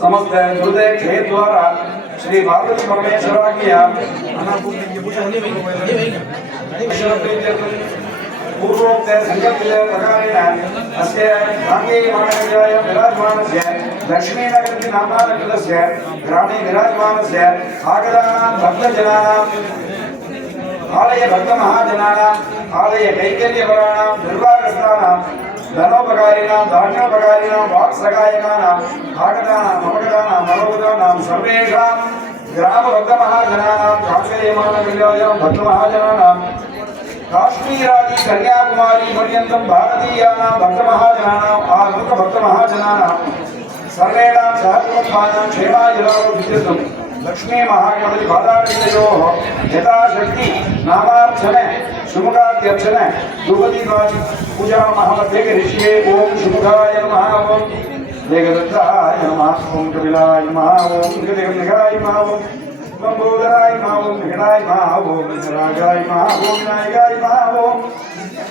समस्त हृदय के द्वारा श्री पार्वती परमेश्वर की पूर्वोक्त संकल्प प्रकारेण अस्य भाग्यमानस्य विराजमानस्य लक्ष्मीनगरति नामानकृतस्य ग्रामे विराजमानस्य आगतानां भक्तजनानां आलय भक्तमहाजनानां आलय कैकर्यपराणां दुर्वाग्रस्तानां धनोपकारिणां धान्योपकारिणां वाक्सगायकानां आगतानां अपगतानां मनोगतानां सर्वेषां ग्रामभक्तमहाजनानां काङ्केयमानकल्यायां भक्तमहाजनानां काश्मीरादि कन्याकुमारी पर्यन्तं भारतीयानां भक्तमहाजनानाम् आगुक भक्तमहाजनानां सर्वेणां सहकुटुम्बानां क्षेमायुरारोग्यर्थं लक्ष्मी महागणपति पादारविन्दयोः यथाशक्ति नामार्चन सुमुखाद्यर्चन धूपदीपादि पूजा महामध्ये करिष्ये। ओम सुमुखाय नमः, ओम वेगदत्ताय नमः, ओम कपिलाय नमः, ओम गजगंधकाय नमः, ओम लंबोदराय नमः, ओम विघ्नाय नमः, ओम राजाय नमः, ओम विनायकाय नमः, ओम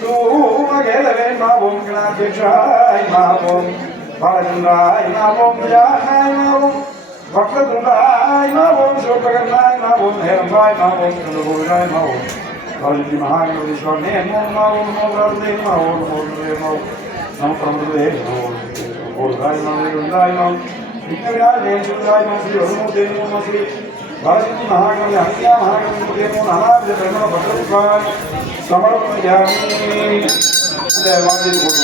धूमकेतवे नमः, ओम गणाध्यक्षाय नमः, ओम बालचंद्राय नमः, ओम प्रजानाय नमः, ओम भक्तवृंदाय नमः, ओम शोभकर्णाय नमः, ओम हेरंबाय नमः, ओम चंद्रभूषाय नमः, ओम भगवती महागणेश्वर ने नमो नमः, ओम नमो भगवते नमः, ओम नमो भगवते नमः, नमो प्रभुते नमः, ओम राय नमः, वृंदाय नमः, विघ्नविनाशाय सुराय नमः, श्री हनुमते नमः, श्री भगवती महागणपति हरिया महागणपति नमो नमः, प्रणव भगवत्पाद समर्पयामि। देवादी बोलो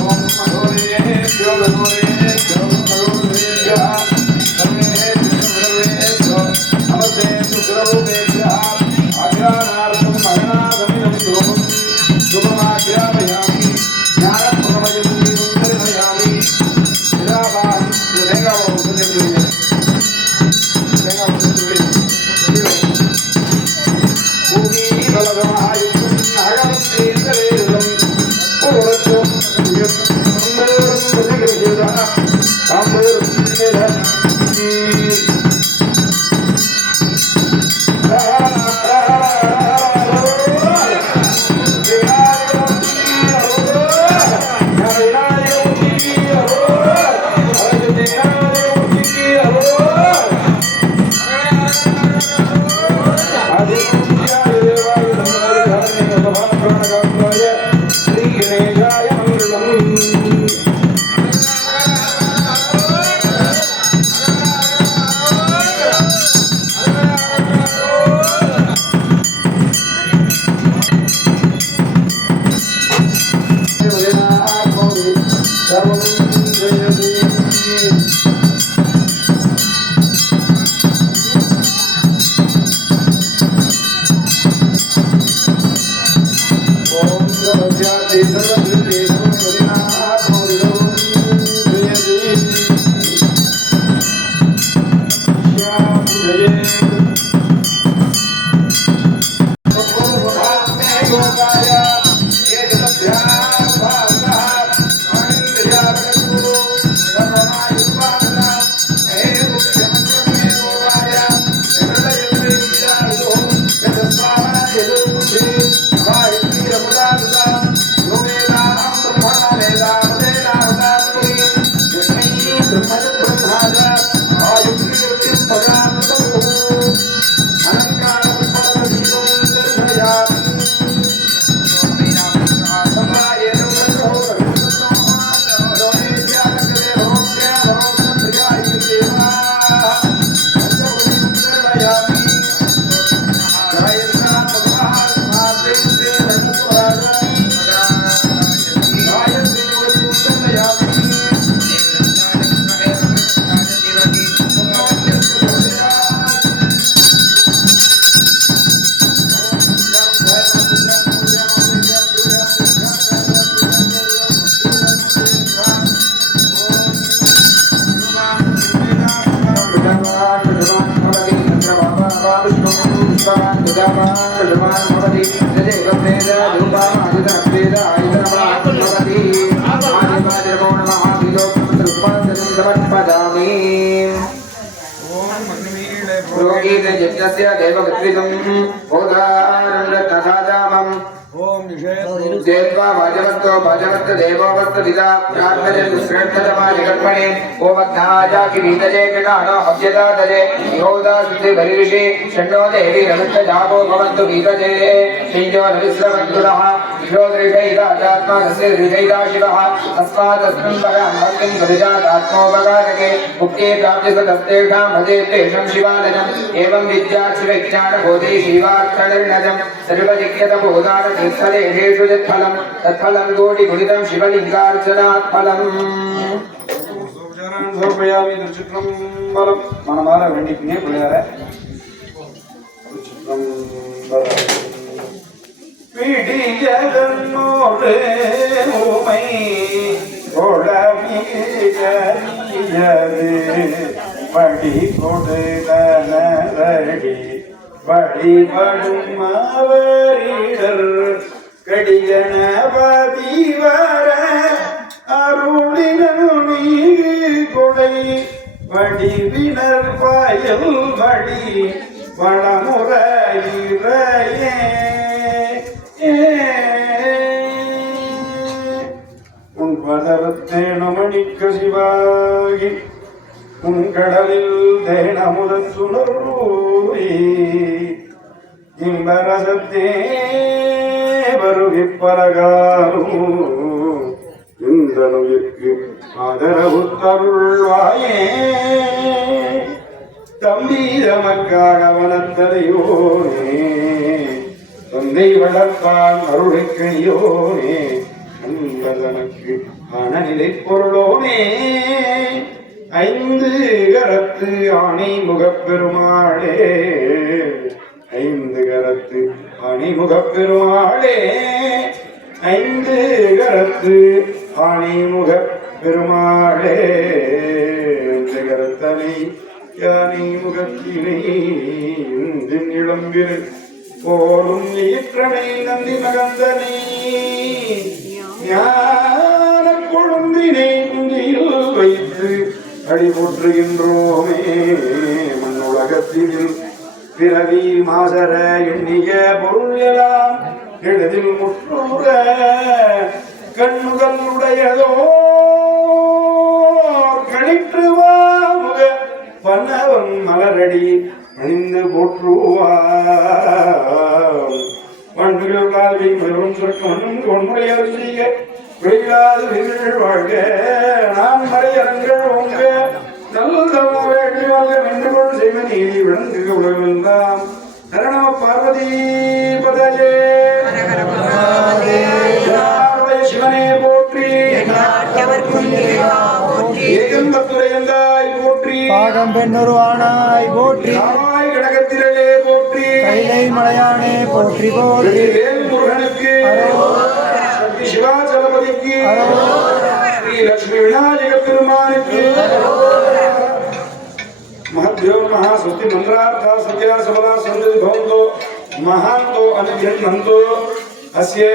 ओम भगवते शिवगणोरे शिवगणोरे सर्वे नमस्ते सुररूपेभ्यः आज्ञानार्थं मगनागमिनं शुभमाज्ञापयामि ज्ञानप्रमयं दर्शयामि विराभान् यज्ञस्य देवगत्रितं बोधारण्यतथाजामम् ओम निषेध जेत्वा भाजवन्तो भाजवन्त देवोवस्त विदा प्रार्थयन् श्रेष्ठतमादिकर्मणे ओमध्नाजा किरीटजे कृणानो अभ्यदातजे योदा शुद्धि भरिषि षण्णो देवी रविष्टजापो भवन्तु वीतजे श्रीयो नविस्रवन्तुरः विश्वोदृशैदात्मा तस्य दृशैदा शिवः तस्मादस्मिन् परां भक्तिं सविजातात्मोपकारके मुक्ते प्राप्ति सतस्तेषां भजे तेषं शिवालयम् एवं विद्याक्षरज्ञानबोधे शिवार्थनिर्णयम् सर्वजिज्ञतबोधानतीर्थदेशेषु यत्फलं तत्फलं कोटिगुणितं शिवलिङ्गार्चनात् फलम् சோபயாமி திருச்சிற்றம்பலம் மனமார வேண்டிக்கினே பிள்ளையார திருச்சிற்றம்பலம் பிடியதன்னோடு உமை கொடமியது படி கொடுதனரடி படிபடும் அவரிடர் கடிகணபதி வர அருளினல் நீகு கொடை வடிவினர் பயல் வடி வளமுறையே உன் பதரத்தேனமணிக்க சிவாகி உன் கடலில் தேனமுதன் சுடரூரி இன்பரசத்தே வருகிப்பலகாலும் இந்த நுயிர்க்கு ஆதரவு தருள்வாயே தம்பி தமக்காக வளர்த்ததையோனே தந்தை வளர்ப்பான் அருளைக்கணியோனே அன்பதனக்கு ஆனநிலை பொருளோனே ஐந்து கரத்து ஆணை முகப்பெருமாளே ஐந்து கரத்து ஆணை முகப்பெருமாளே ஐந்து கரத்து ஆணைமுக பெருமாளே கரத்தனை யானை முகத்தினை இளம்பில் போலும் ஈற்றனை நந்தி மகந்தனை ஞான கொழுந்தினை குந்தியில் வைத்து அடிபோற்றுகின்றோமே மண்ணுலகத்தில் பிறவி மாசர எண்ணிய பொருள் எல்லாம் எளிதில் முற்றுற கண்ணுகள் உடையதோ கணிற்றுவாமுக பன்னவன் மலரடி அணிந்து போற்றுவார் பண்டுகள் வாழ்வை பெரும் சொற்கொன்னும் கொன்முறையர் செய்ய வெயிலாது வெயில் வாழ்க நான் மறையரங்கள் உங்க நல்ல வேண்டி வாழ்க வென்று கொள் செய்வ நீதி விளங்குக உலகெல்லாம் நரணம பார்வதி பதஜே சிவனே போற்றி ஏகம்பத்துரையந்தாய் போற்றி பாகம் பெண்ணுருவானாய் போற்றி ராமாய் கடகத்திரளே போற்றி கைலை மலையானே போற்றி போற்றி வேல் முருகனுக்கு சக்தி சிவாச்சலபதிக்கு ஸ்ரீ லட்சுமி விநாயக பெருமானுக்கு महद्यो महासुति मंत्रार्था सत्या सबला संदि भवन्तो महान्तो अनुगृह्णन्तो अस्य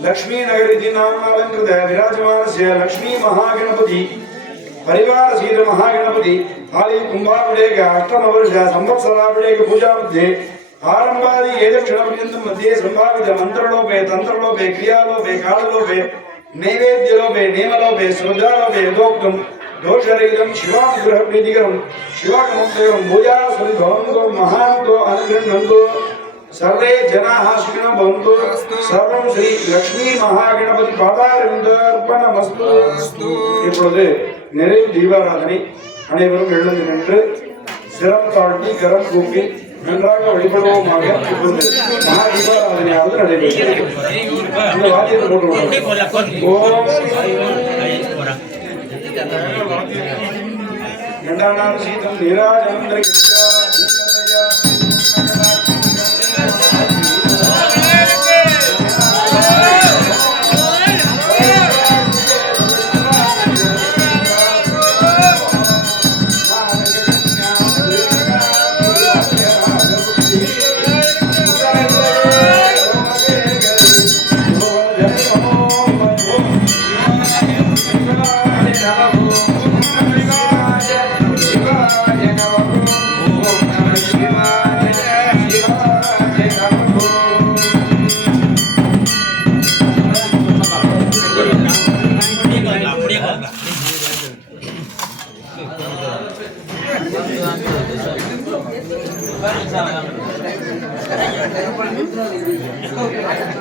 लक्ष्मी नगरी नामालंकृत विराजमानस्य लक्ष्मी महागणपति परिवार सहित महागणपति हाली कुंभाविडेक अष्टम वर्ष संवत्सराविडेक पूजा मध्ये आरंभादि एदक्षिणपर्यन्तं मध्ये संभावित मंत्रलोपे तंत्रलोपे क्रियालोपे काललोपे नैवेद्यलोपे नियमलोपे श्रद्धालोपे यथोक्तम् दोषरहितं शिवानुग्रह प्रीतिकरं शिवागमोक्तकरं पूजा सुभवन्तु महान्तो अनुगृह्णन्तु सर्वे जनाः सुखिनो भवन्तु सर्वं श्री लक्ष्मी महागणपति पादारविन्दार्पणमस्तु இப்பொழுது நிறைவு தீபாராதனை அனைவரும் எழுந்து நின்று சிரம் தாழ்த்தி கரம் கூப்பி நன்றாக வழிபடுவோமாக இப்பொழுது மகா தீபாராதனையாவது நடைபெறுகிறது இந்த வாத்தியத்தை போட்டு ஓம் गंडानां सीतं नीराजन्द्रगित्या दीर्घदया